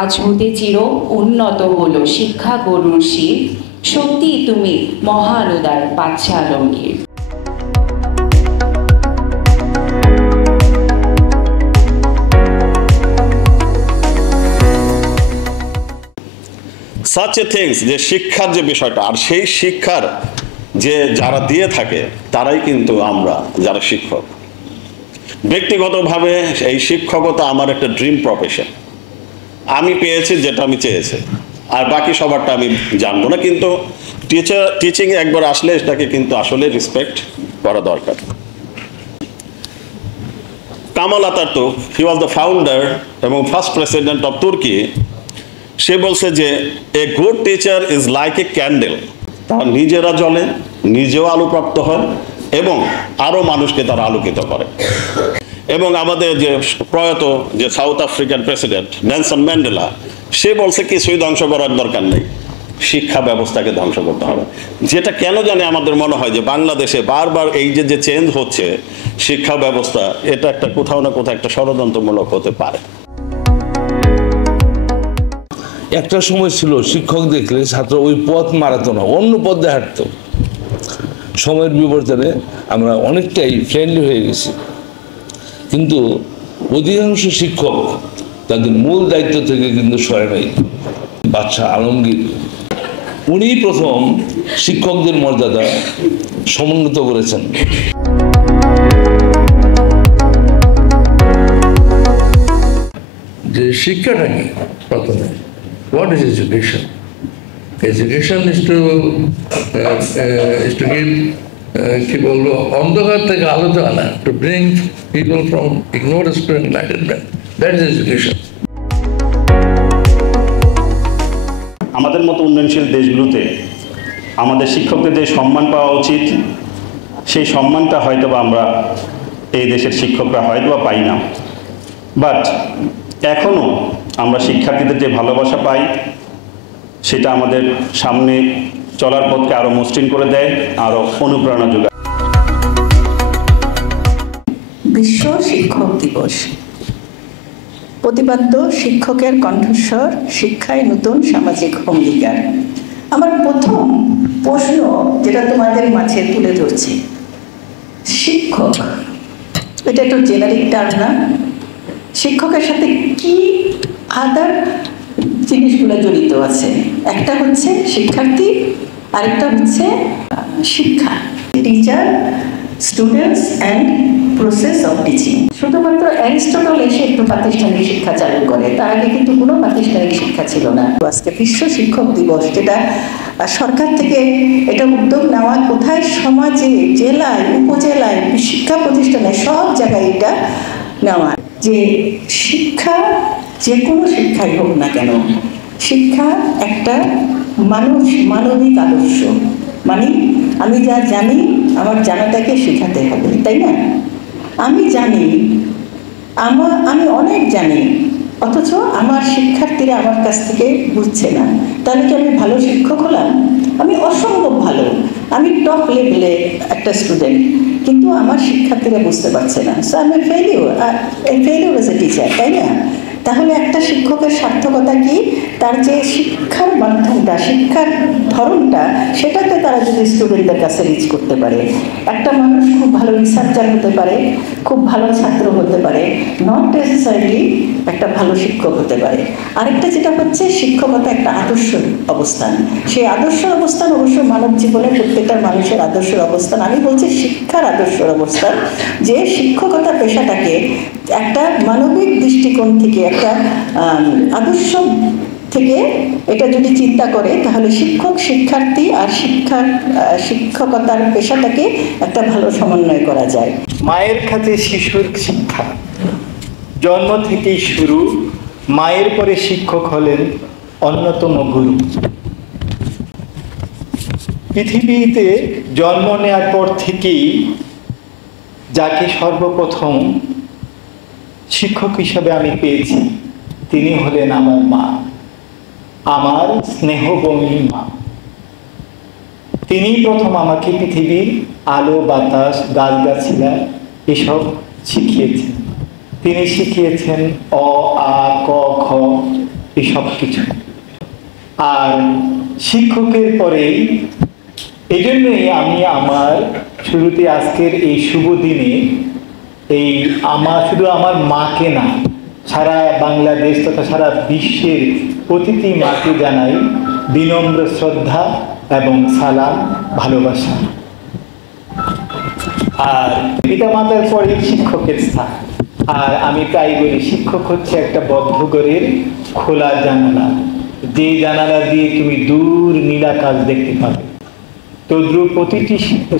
আজ হতে চির উন্নত হলো শিক্ষা গরুর শির, সত্যি তুমি মহান উদার বাদশা আলমগীর। সাচ এ থিংস, যে শিক্ষার যে বিষয়টা, আর সেই শিক্ষার যে যারা দিয়ে থাকে তারাই কিন্তু আমরা যারা শিক্ষক। ব্যক্তিগতভাবে এই শিক্ষকতা আমার একটা ড্রিম প্রফেশন। আমি পেয়েছি যেটা আমি চেয়েছি, আর বাকি সবারটা আমি জানবো না, কিন্তু টিচিংয়ে একবার আসলে এটাকে কিন্তু আসলে রেসপেক্ট করা দরকার। Kamal Ataturk, he was the founder এবং ফার্স্ট প্রেসিডেন্ট অফ তুর্কি। সে বলছে যে a good teacher is like a candle, তারা নিজেরা জ্বলে, নিজেও আলোপ্রাপ্ত হয় এবং আরও মানুষকে তারা আলোকিত করে। এবং আমাদের যে প্রয়াত যে South African president Nelson Mandela, সে বলছে কিছুই ধ্বংস করার দরকার নেই, শিক্ষা ব্যবস্থাকে ধ্বংস করতে হবে। যেটা কেন জানে আমাদের মনে হয় যে বাংলাদেশে বারবার এই যে চেঞ্জ হচ্ছে শিক্ষা ব্যবস্থা, এটা একটা কোথাও না কোথাও একটা ষড়যন্ত্রমূলক হতে পারে। একটা সময় ছিল শিক্ষক দেখলে ছাত্র ওই পথ মারাতো না, অন্য পথে হাঁটতো। সময়ের বিবর্তনে আমরা অনেকটাই ফ্রেন্ডলি হয়ে গেছি, কিন্তু অধিকাংশ শিক্ষক তাদের মূল দায়িত্ব থেকে কিন্তু সরে নাই। বাদশা আলমগীর উনি প্রথম শিক্ষকদের মর্যাদা সমুন্নত করেছেন। যে শিক্ষাটা কি প্রথমে, what is education? Education is to give কি বলবো, অন্ধকার থেকে আলোতে আনা, to bring people from ignorance to enlightenment. That is education. আমাদের মতো উন্নয়নশীল দেশগুলোতে আমাদের শিক্ষকদের যে সম্মান পাওয়া উচিত, সেই সম্মানটা হয়তো বা আমরা এই দেশের শিক্ষকরা হয়তো বা পাই না। বাট এখনও আমরা শিক্ষার্থীদের যে ভালোবাসা পাই, সেটা আমাদের সামনে চলার পথকে আরও মসৃণ করে দেয়, আরও অনুপ্রেরণা যোগায়। বিশ্ব শিক্ষক দিবস, প্রতিপাদ্য শিক্ষকের কণ্ঠস্বর, শিক্ষায় নতুন সামাজিক অঙ্গীকার। আমার প্রথম প্রশ্ন যেটা তোমাদের মাঝে তুলে ধরছি, শিক্ষক এটা একটু জেনারিক টার্ম না? শিক্ষকের সাথে কি আদার জিনিসগুলো জড়িত আছে? একটা হচ্ছে শিক্ষার্থী, আরেকটা হচ্ছে শিক্ষা, teacher, students and process of teaching. শুধুমাত্র অ্যারিস্টটল এসে একটু প্রাতিষ্ঠানিক শিক্ষা চালু করে, তার আগে কিন্তু কোনো প্রাতিষ্ঠানিক শিক্ষা ছিল না। আজকে বিশ্ব শিক্ষক দিবস, যেটা সরকার থেকে এটা উদ্যোগ নেওয়া, কোথায় সমাজে, জেলায়, উপজেলায়, শিক্ষা প্রতিষ্ঠানে সব জায়গায় এটা নেওয়া, যে শিক্ষা যে কোনো শিক্ষাই হোক না কেন, শিক্ষা একটা মানবিক আদর্শ। মানে আমি যা জানি আমার জানাটাকে শেখাতে হবে, তাই না? আমি জানি, আমি অনেক জানি, অথচ আমার শিক্ষার্থীরা আমার কাছ থেকে বুঝছে না, তাহলে কি আমি ভালো শিক্ষক হলাম? আমি অসম্ভব ভালো, আমি টপ লেভেলে একটা স্টুডেন্ট, কিন্তু আমার শিক্ষার্থীরা বুঝতে পারছে না। সো আমি ফেলিওর এজ এ টিচার, তাই না? তাহলে একটা শিক্ষকের সার্থকতা কি? তার যে শিক্ষার মাধ্যমটা, শিক্ষার ধরনটা, সেটাতে তারা যদি স্টুডেন্টদের কাছে রিচ করতে পারে। একটা মানুষ খুব ভালো রিসার্চার হতে পারে, খুব ভালো ছাত্র হতে পারে, নট নেসেসারিলি একটা ভালো শিক্ষক হতে পারে। আরেকটা যেটা হচ্ছে, শিক্ষকতা একটা আদর্শ অবস্থান। সেই আদর্শ অবস্থান অবশ্য মানব জীবনে প্রত্যেকটা মানুষের আদর্শের অবস্থান। আমি বলছি শিক্ষার আদর্শের অবস্থান, যে শিক্ষকতা পেশাটাকে একটা মানবিক দৃষ্টিকোণ থেকে, একটা আদর্শ থেকে এটা যদি চিন্তা করে, তাহলে শিক্ষক, শিক্ষার্থী আর শিক্ষকতার পেশাটাকে একটা ভালো সমন্বয় করা যায়। মায়ের কাছে শিশুর শিক্ষা জন্ম থেকেই শুরু, মায়ের পরে শিক্ষক হলেন অন্যতম গুরু। পৃথিবীতে জন্ম নেওয়ার পর থেকেই যাকে সর্বপ্রথম শিক্ষক হিসাবে আমি পেয়েছি, তিনি হলেন আমার মা, আমার স্নেহবনী মা। তিনি প্রথম আমাকে পৃথিবীর আলো, বাতাস, গাছগাছালা এসব শিখিয়েছেন। তিনি শিখিয়েছেন অ, আ, ক, খ, এই সব কিছু। আর শিক্ষকের পরেই এই জন্যই আমি আমার শুরুতে আজকের এই শুভ দিনে শুধু আমার মাকে না, সারা বাংলাদেশ তথা সারা বিশ্বের প্রতিটি মাকে জানাই বিনম্র শ্রদ্ধা এবং সালাম, ভালোবাসা। আর পিতা মাতার পরে শিক্ষকের স্থান। আর আমি তাই বলি, শিক্ষক হচ্ছে একটা বদ্ধ ঘরের খোলা জানালা, যে জানালা দিয়ে তুমি দূর নীলাকাশ দেখতে পাবে। তদ্রুপ প্রতিটি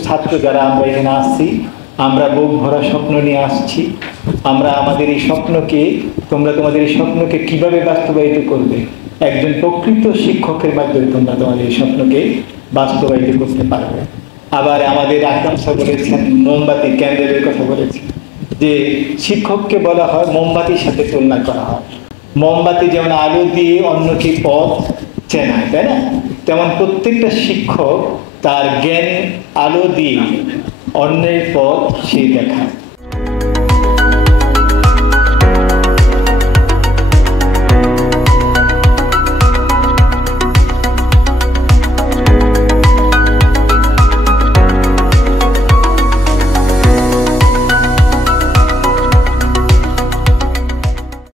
ছাত্র যারা আমরা এখানে আসছি, আমরা বুক ভরা স্বপ্ন নিয়ে আসছি। আমরা আমাদের এই স্বপ্নকে, তোমরা তোমাদের এই স্বপ্নকে কিভাবে বাস্তবায়িত করবে, একজন প্রকৃত শিক্ষকের মাধ্যমে তোমরা তোমাদের এই স্বপ্নকে বাস্তবায়িত করতে পারবে। আবার আমাদের আকরাম স্যার বলেছেন, মোমবাতি ক্যান্ডেলের কথা বলেছেন, যে শিক্ষককে বলা হয় মোমবাতির সাথে তুলনা করা হয়। মোমবাতি যেমন আলো দিয়ে অন্যকে পথ চেনায়, তাই না? তেমন প্রত্যেকটা শিক্ষক তার জ্ঞান আলো দিয়ে অন্যের পথ সে দেখায়।